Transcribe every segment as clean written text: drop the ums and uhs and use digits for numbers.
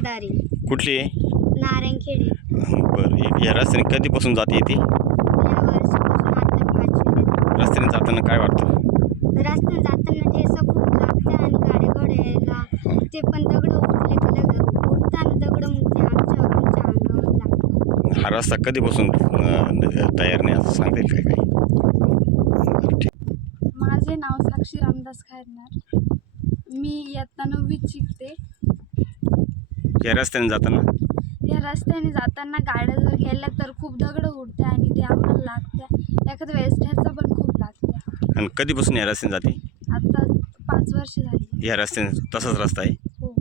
केदारी कुठली आहे? नारायणखेडी. बरं, या रस्त्याने कधीपासून जाते येते? या वर्षापासून आता 5वी. रस्त्याने जाताना काय वाटतं? रस्त्याने जाताना ठेसा खूप लागते आणि गाड्या यायला ते पण दगड उठले तर उठताना दगड मग ते आमच्या अंगावर लागतात. हा रस्ता कधीपासून तयार नाही असं सांगता येईल काय? माझे नाव साक्षी रामदास खैरनार. मी इयत्ता 9वीत शिकते. या रस्त्याने जाताना या रस्त्याने जाताना गाड्या जर गेल्या तर खूप दगड उडते आणि ते आम्हाला लागत्या. एखाद्या वेळेस ठेचा पण खूप लागत्या. आणि कधीपासून या रस्त्याने जाते? आता 5 वर्ष झाली. या रस्त्याने तसाच रस्ता आहे? हो.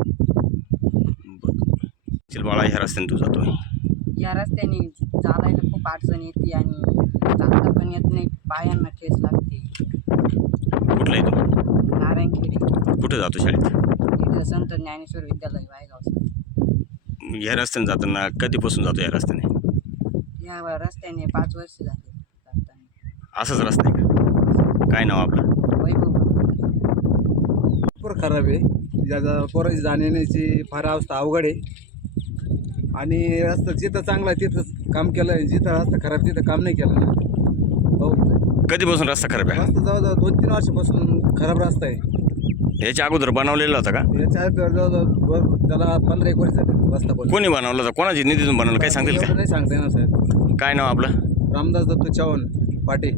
चल बाळा, ह्या रस्त्याने तू जातोय. या रस्त्याने चालायला खूप अडचण येते आणि चालता पण येत नाही, पायांना ठेच लागते. कुठला आहे तू? नारायणखेडी. कुठे जातो शाळेत? इथं संत ज्ञानेश्वर विद्यालय वायगाव. या रस्त्याने जाताना कधीपासून जातो या रस्त्याने? या रस्त्याने 5 वर्ष झाले जाताना. असाच रस्ता आहे का? काय नाव आपलं? वैभव. भरपूर खराब आहे. ज्याचा पोराची जाण्याची फार अवस्था अवघड आहे. आणि रस्ता जिथं चांगला आहे तिथंच काम केलं आहे, जिथं रस्ता खराब तिथं काम नाही केलं ना. हो, कधीपासून रस्ता खराब आहे? रस्ता जवळजवळ 2-3 वर्षापासून खराब रस्ता आहे. याच्या अगोदर बनवलेला होता का? याच्या आत जवळजवळ त्याला 15-1 वर्ष झाले रस्ता बनवून. कोणी बनवला होता? कोणाची निधीतून बनवलं काय सांगतील एवढं का? नाही सांगता येणार साहेब. काय नाव आपलं? रामदास दत्त चव्हाण पाटे.